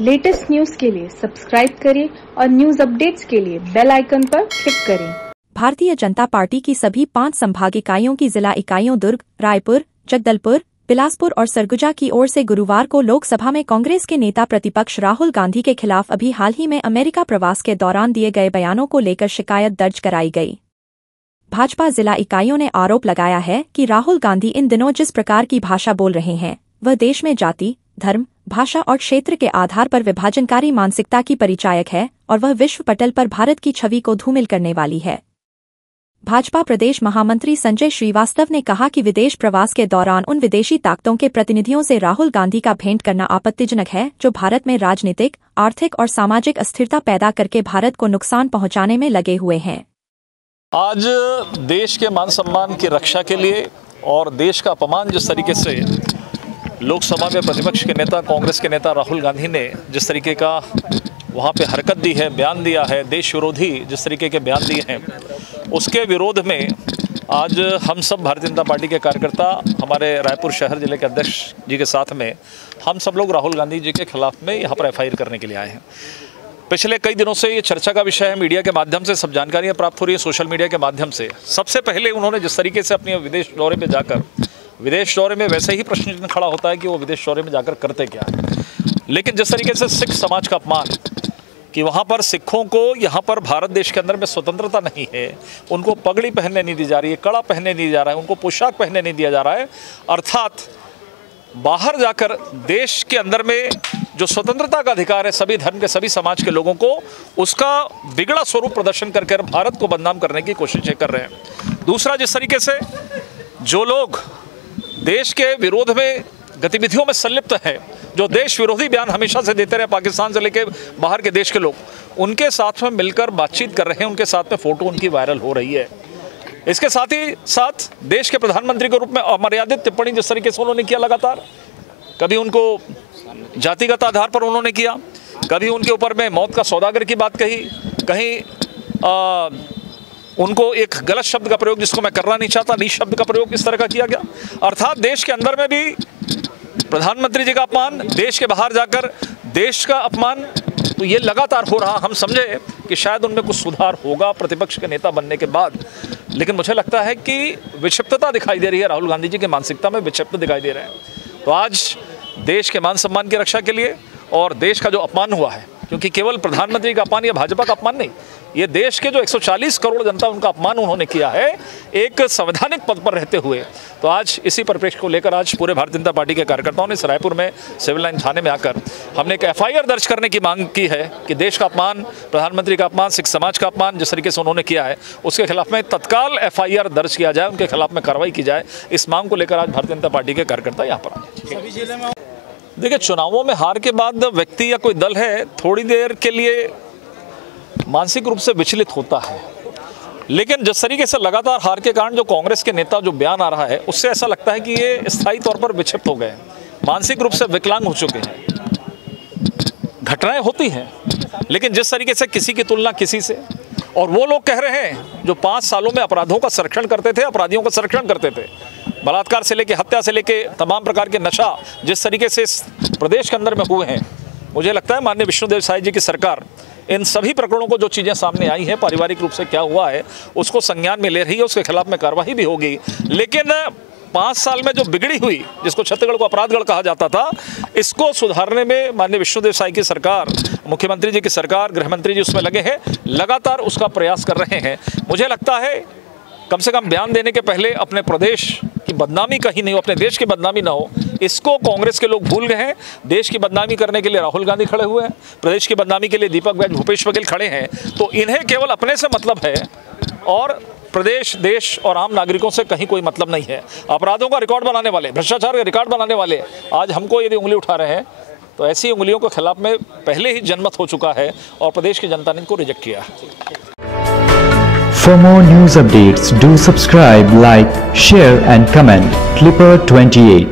Latest news के लिए subscribe करें और न्यूज अपडेट्स के लिए बेल आइकन पर क्लिक करें। भारतीय जनता पार्टी की सभी 5 संभाग इकाइयों की जिला इकाइयों दुर्ग, रायपुर, जगदलपुर, बिलासपुर और सरगुजा की ओर से गुरुवार को लोकसभा में कांग्रेस के नेता प्रतिपक्ष राहुल गांधी के खिलाफ अभी हाल ही में अमेरिका प्रवास के दौरान दिए गए बयानों को लेकर शिकायत दर्ज कराई गई। भाजपा जिला इकाइयों ने आरोप लगाया है कि राहुल गांधी इन दिनों जिस प्रकार की भाषा बोल रहे हैं वह देश में जाति, धर्म, भाषा और क्षेत्र के आधार पर विभाजनकारी मानसिकता की परिचायक है और वह विश्व पटल पर भारत की छवि को धूमिल करने वाली है। भाजपा प्रदेश महामंत्री संजय श्रीवास्तव ने कहा कि विदेश प्रवास के दौरान उन विदेशी ताकतों के प्रतिनिधियों से राहुल गांधी का भेंट करना आपत्तिजनक है जो भारत में राजनीतिक, आर्थिक और सामाजिक अस्थिरता पैदा करके भारत को नुकसान पहुंचाने में लगे हुए हैं। आज देश के मान सम्मान की रक्षा के लिए और देश का अपमान जिस तरीके से लोकसभा में प्रतिपक्ष के नेता, कांग्रेस के नेता राहुल गांधी ने जिस तरीके का वहाँ पे हरकत दी है, बयान दिया है, देश विरोधी जिस तरीके के बयान दिए हैं, उसके विरोध में आज हम सब भारतीय जनता पार्टी के कार्यकर्ता हमारे रायपुर शहर जिले के अध्यक्ष जी के साथ में हम सब लोग राहुल गांधी जी के खिलाफ में यहाँ पर FIR करने के लिए आए हैं। पिछले कई दिनों से ये चर्चा का विषय है, मीडिया के माध्यम से सब जानकारियाँ प्राप्त हो रही है, सोशल मीडिया के माध्यम से। सबसे पहले उन्होंने जिस तरीके से अपने विदेश दौरे पर जाकर, विदेश दौरे में वैसे ही प्रश्न चिन्ह खड़ा होता है कि वो विदेश दौरे में जाकर करते क्या है, लेकिन जिस तरीके से सिख समाज का अपमान कि वहाँ पर सिखों को यहाँ पर भारत देश के अंदर में स्वतंत्रता नहीं है, उनको पगड़ी पहनने नहीं दी जा रही है, कड़ा पहनने नहीं दिया जा रहा है, उनको पोशाक पहनने नहीं दिया जा रहा है, अर्थात बाहर जाकर देश के अंदर में जो स्वतंत्रता का अधिकार है सभी धर्म के, सभी समाज के लोगों को, उसका बिगड़ा स्वरूप प्रदर्शन करके भारत को बदनाम करने की कोशिशें कर रहे हैं। दूसरा, जिस तरीके से जो लोग देश के विरोध में गतिविधियों में संलिप्त है, जो देश विरोधी बयान हमेशा से देते रहे, पाकिस्तान से लेकर बाहर के देश के लोग, उनके साथ में मिलकर बातचीत कर रहे हैं, उनके साथ में फोटो उनकी वायरल हो रही है। इसके साथ ही साथ देश के प्रधानमंत्री के रूप में अमर्यादित टिप्पणी जिस तरीके से उन्होंने किया, लगातार कभी उनको जातिगत आधार पर उन्होंने किया, कभी उनके ऊपर में मौत का सौदागर की बात कही, कहीं उनको एक गलत शब्द का प्रयोग जिसको मैं करना नहीं चाहता, नीच शब्द का प्रयोग इस तरह का किया गया। अर्थात देश के अंदर में भी प्रधानमंत्री जी का अपमान, देश के बाहर जाकर देश का अपमान, तो ये लगातार हो रहा। हम समझे कि शायद उनमें कुछ सुधार होगा प्रतिपक्ष के नेता बनने के बाद, लेकिन मुझे लगता है कि विक्षिप्तता दिखाई दे रही है, राहुल गांधी जी की मानसिकता में विक्षिप्त दिखाई दे रहे हैं। तो आज देश के मान सम्मान की रक्षा के लिए और देश का जो अपमान हुआ है, क्योंकि केवल प्रधानमंत्री का अपमान या भाजपा का अपमान नहीं, ये देश के जो 140 करोड़ जनता, उनका अपमान उन्होंने किया है एक संवैधानिक पद पर रहते हुए। तो आज इसी परिप्रेक्ष्य को लेकर आज पूरे भारतीय जनता पार्टी के कार्यकर्ताओं ने रायपुर में सिविल लाइन थाने में आकर हमने एक FIR दर्ज करने की मांग की है कि देश का अपमान, प्रधानमंत्री का अपमान, सिख समाज का अपमान जिस तरीके से उन्होंने किया है, उसके खिलाफ में तत्काल FIR दर्ज किया जाए, उनके खिलाफ में कार्रवाई की जाए। इस मांग को लेकर आज भारतीय जनता पार्टी के कार्यकर्ता यहाँ पर आए। देखिए, चुनावों में हार के बाद व्यक्ति या कोई दल है थोड़ी देर के लिए मानसिक रूप से विचलित होता है, लेकिन जिस तरीके से लगातार हार के कारण जो कांग्रेस के नेता जो बयान आ रहा है, उससे ऐसा लगता है कि ये स्थायी तौर पर विक्षिप्त हो गए, मानसिक रूप से विकलांग हो चुके हैं। घटनाएं होती हैं, लेकिन जिस तरीके से किसी की तुलना किसी से, और वो लोग कह रहे हैं जो 5 सालों में अपराधों का संरक्षण करते थे, अपराधियों का संरक्षण करते थे, बलात्कार से लेके हत्या से लेके तमाम प्रकार के नशा जिस तरीके से इस प्रदेश के अंदर में हुए हैं, मुझे लगता है माननीय विष्णुदेव साय जी की सरकार इन सभी प्रकरणों को, जो चीज़ें सामने आई हैं, पारिवारिक रूप से क्या हुआ है, उसको संज्ञान में ले रही है, उसके खिलाफ में कार्रवाई भी होगी। लेकिन 5 साल में जो बिगड़ी हुई, जिसको छत्तीसगढ़ को अपराधगढ़ कहा जाता था, इसको सुधारने में माननीय विष्णुदेव साय की सरकार, मुख्यमंत्री जी की सरकार, गृह मंत्री जी उसमें लगे हैं, लगातार उसका प्रयास कर रहे हैं। मुझे लगता है कम से कम बयान देने के पहले अपने प्रदेश की बदनामी कहीं नहीं हो, अपने देश की बदनामी ना हो, इसको कांग्रेस के लोग भूल गए हैं। देश की बदनामी करने के लिए राहुल गांधी खड़े हुए हैं, प्रदेश की बदनामी के लिए दीपक बैज, भूपेश बघेल खड़े हैं। तो इन्हें केवल अपने से मतलब है और प्रदेश, देश और आम नागरिकों से कहीं कोई मतलब नहीं है। अपराधों का रिकॉर्ड बनाने वाले, भ्रष्टाचार का रिकॉर्ड बनाने वाले आज हमको यदि उंगली उठा रहे हैं, तो ऐसी उंगलियों के खिलाफ में पहले ही जनमत हो चुका है और प्रदेश की जनता ने इनको रिजेक्ट किया है। For more news updates, do subscribe, like, share and comment. Clipper 28